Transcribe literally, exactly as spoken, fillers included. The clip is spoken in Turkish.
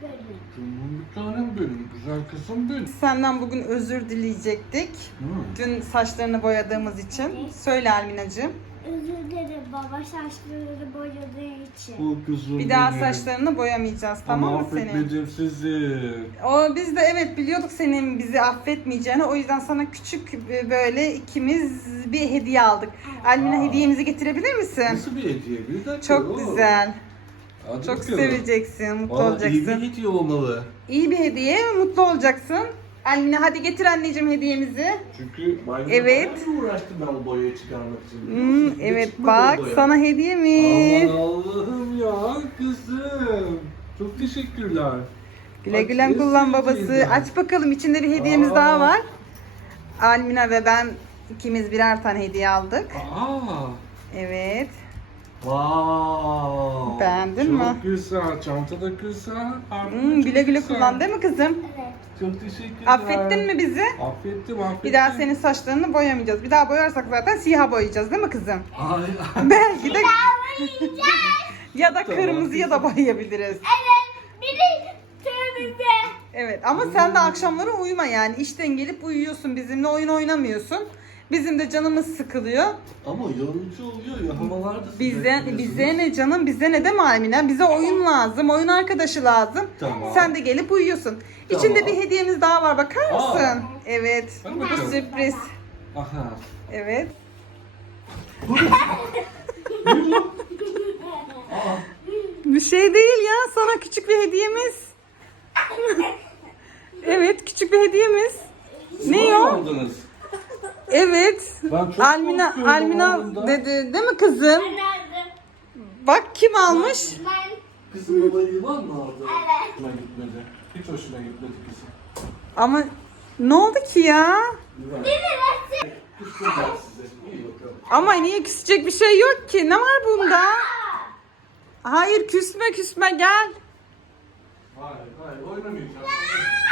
Canım bir tanem benim, güzel kızım benim. Senden bugün özür dileyecektik. Hı. Dün saçlarını boyadığımız için. Söyle Alminacığım. Özür dilerim baba saçlarını boyadığı için. Bu kızım Bir daha benim. saçlarını boyamayacağız, tamam Ama mı senin? affetmedim sizi. O biz de evet biliyorduk senin bizi affetmeyeceğini. O yüzden sana küçük böyle ikimiz bir hediye aldık. Almina, Aa. hediyemizi getirebilir misin? Nasıl bir hediye? Bir dakika. Çok oo. güzel. Hadi Çok bakalım. seveceksin, mutlu Valla olacaksın. iyi bir hediye olmalı. İyi bir hediye, mutlu olacaksın. Almina hadi getir anneciğim hediyemizi. Çünkü bayramda Evet. bayağı bir uğraştım ben o boyayı çıkarmak için. biliyor Hmm, musun? Bir de evet çıkmadı bak o boya. sana hediyemiz. Aman Allah'ım ya kızım. Çok teşekkürler. Güle Bak, güle ne kullan babası. sevdiğinden. Aç bakalım içinde bir hediyemiz Aa. daha var. Almina ve ben ikimiz birer tane hediye aldık. Aa. Evet. Wow. Beğendin Çok mi? Çok güzel. Çanta da güzel. Harbiden Hmm, çok güle güle güzel. kullan değil mi kızım? Evet. Çok teşekkürler. Affettin mi bizi? Affettim affettim. Bir daha senin saçlarını boyamayacağız. Bir daha boyarsak zaten siyaha boyayacağız değil mi kızım? Ay, Belki de ya da Tamam, kırmızı ya da boyayabiliriz. Evet. Biri tövbe. Evet ama sen de akşamları uyuma yani. İşten gelip uyuyorsun, bizimle oyun oynamıyorsun. Bizim de canımız sıkılıyor. ama yorucu oluyor ya havalar da sıcak Bize biliyorsunuz. bize ne canım, bize ne değil mi Almina? Bize oyun lazım, oyun arkadaşı lazım. Tamam. Sen de gelip uyuyorsun. Tamam. İçinde bir hediyemiz daha var, bakar Aa. mısın? Evet. Bak Bu bakalım. sürpriz. Aha. Evet. Aa, Bir şey değil ya, sana küçük bir hediyemiz. Evet, küçük bir hediyemiz. Ne siz o? mi aldınız? Evet. Ben çok Almina korkuyorum Almina oğlumdan. dedi değil mi kızım? Nerede? Bak kim almış? Ben. Kızım baba yılan mı aldı? Evet. Hoşuma gitmedi. Hiç hoşuma gitmedi kızım. Ama ne oldu ki ya? Yılan. Kıskanacak size. İyi bakalım. Ama niye küsecek bir şey yok ki? Ne var bunda? Hayır küsme küsme gel. Hayır hayır oynamayacağım.